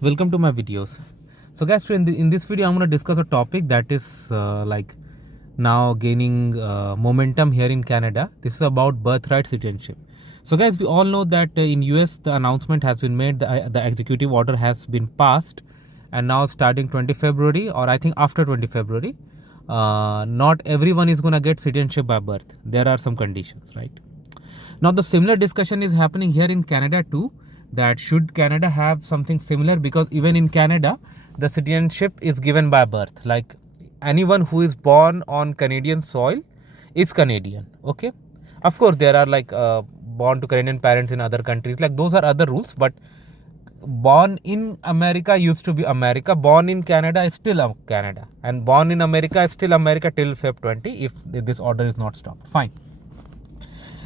Welcome to my videos. So guys, in this video I'm going to discuss a topic that is now gaining momentum here in Canada. This is about birthright citizenship. So guys, we all know that in US the announcement has been made, the executive order has been passed, and now starting 20 February, or I think after 20 February, not everyone is going to get citizenship by birth. There are some conditions, right? Now the similar discussion is happening here in Canada too, that should Canada have something similar, because even in Canada the citizenship is given by birth. Like anyone who is born on Canadian soil is Canadian. Okay, of course there are like born to Canadian parents in other countries, like those are other rules, but born in America used to be America, born in Canada is still Canada, and born in America is still America till Feb 20 if this order is not stopped. Fine.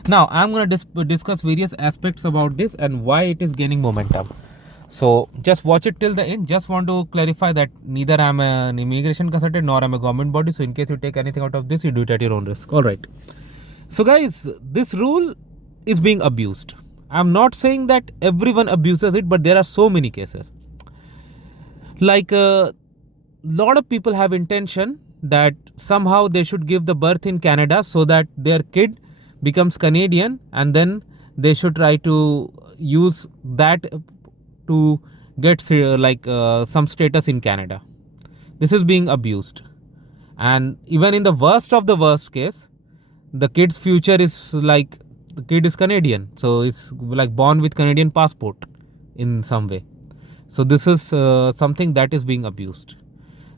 Now I'm going to discuss various aspects about this and why it is gaining momentum. So just watch it till the end. Just want to clarify that neither I'm an immigration consultant nor I'm a government body. So in case you take anything out of this, you do it at your own risk. All right. So guys, this rule is being abused. I'm not saying that everyone abuses it, but there are so many cases. Like a lot of people have intention that somehow they should give the birth in Canada so that their kid becomes Canadian, and then they should try to use that to get some status in Canada. This is being abused, and even in the worst of the worst case, the kid's future is like the kid is Canadian, so it's like born with Canadian passport in some way. So this is something that is being abused.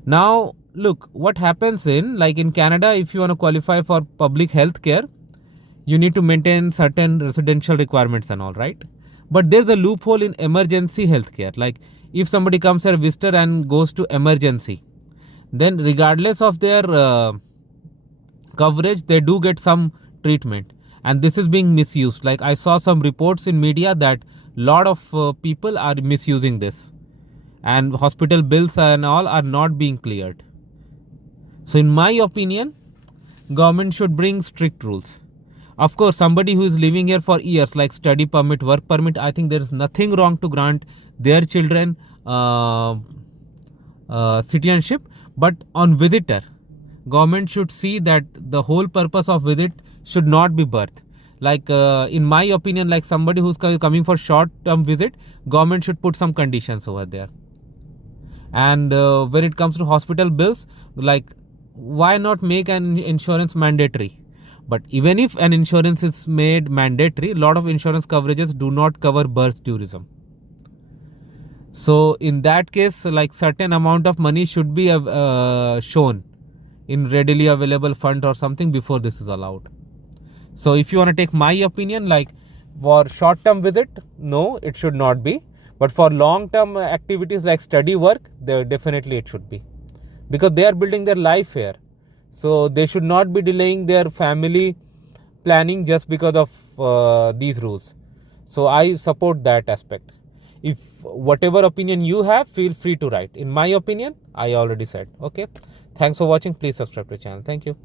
Now look what happens in Canada. If you want to qualify for public health care, you need to maintain certain residential requirements and all, right? But there's a loophole in emergency healthcare. Like if somebody comes as a visitor and goes to emergency, then regardless of their coverage, they do get some treatment, and this is being misused. Like I saw some reports in media that lot of people are misusing this, and hospital bills and all are not being cleared. So in my opinion, government should bring strict rules. Of course, somebody who is living here for years, like study permit, work permit, I think there is nothing wrong to grant their children citizenship. But on visitor, government should see that the whole purpose of visit should not be birth. Like in my opinion, like somebody who's coming for short-term visit, government should put some conditions over there. And when it comes to hospital bills, like why not make an insurance mandatory? But even if an insurance is made mandatory, a lot of insurance coverages do not cover birth tourism. So in that case, like certain amount of money should be shown in readily available fund or something before this is allowed. So if you want to take my opinion, like for short-term visit, no, it should not be. But for long-term activities like study work, there definitely it should be, because they are building their life here. So they should not be delaying their family planning just because of these rules. So I support that aspect. If whatever opinion you have, feel free to write. In my opinion, I already said. Okay. Thanks for watching. Please subscribe to the channel. Thank you.